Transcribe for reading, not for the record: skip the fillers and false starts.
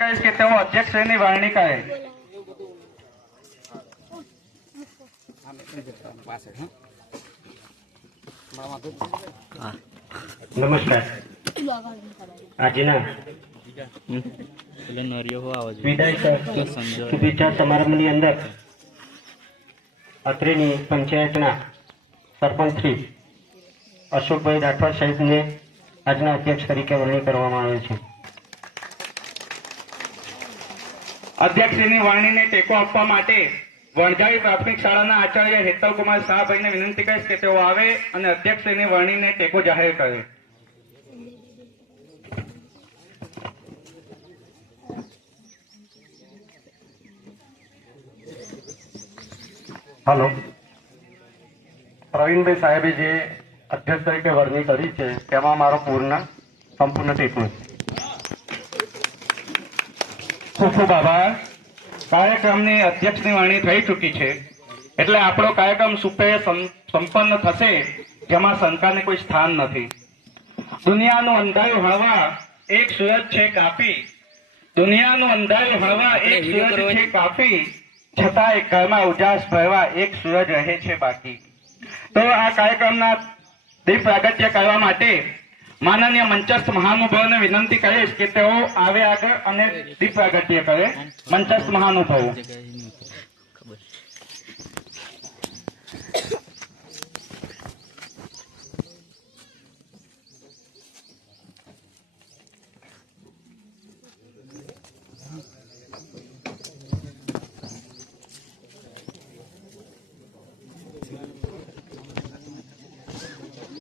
કે તેઓ અધ્યક્ષની વારણી કરે। નમસ્કાર। આજના વિદાય શુભેચ્છા સમારંભની અંદર અત્રેની પંચાયતના સરપંચ શ્રી અશોકભાઈ રાઠવા સાહેબને આજના અધ્યક્ષ તરીકે વરણી કરવામાં આવે છે। અધ્યક્ષની વારણીને ટેકો આપવા માટે વણઝારી પ્રાથમિક શાળાના આચાર્ય હેતલકુમાર શાહભાઈને વિનંતી કરીશ કે તેઓ આવે અને અધ્યક્ષની વારણીને ટેકો જાહેર કરે। હાલો, પ્રવીણભાઈ સાહેબે જે અધ્યક્ષ તરીકે વરણી કરી છે તેમાં મારો સંપૂર્ણ ટેકો છે। ખૂબ ખૂબ આભાર। કાર્યક્રમની અધ્યક્ષની વારણી થઈ ચૂકી છે એટલે આપણો કાર્યક્રમ સુપે સંપન્ન થશે, જેમાં શંકાને કોઈ સ્થાન નથી। દુનિયાનું અંધારું હળવા એક સૂરજ છે કાપી, દુનિયાનું અંધારું હળવા એક સૂરજ છે કાપી, છતાંય ઘરમાં ઉજાસ ભરવા એક સૂરજ રહે છે બાકી। તો આ કાર્યક્રમના દીપ પ્રાગટ્ય કરવા માટે માનનીય મંચસ્થ મહાનુભાવોને વિનંતી કરીશ કે તેઓ આવે આગળ અને દીપ પ્રાગટ્ય કરે। મંચસ્થ મહાનુભાવો।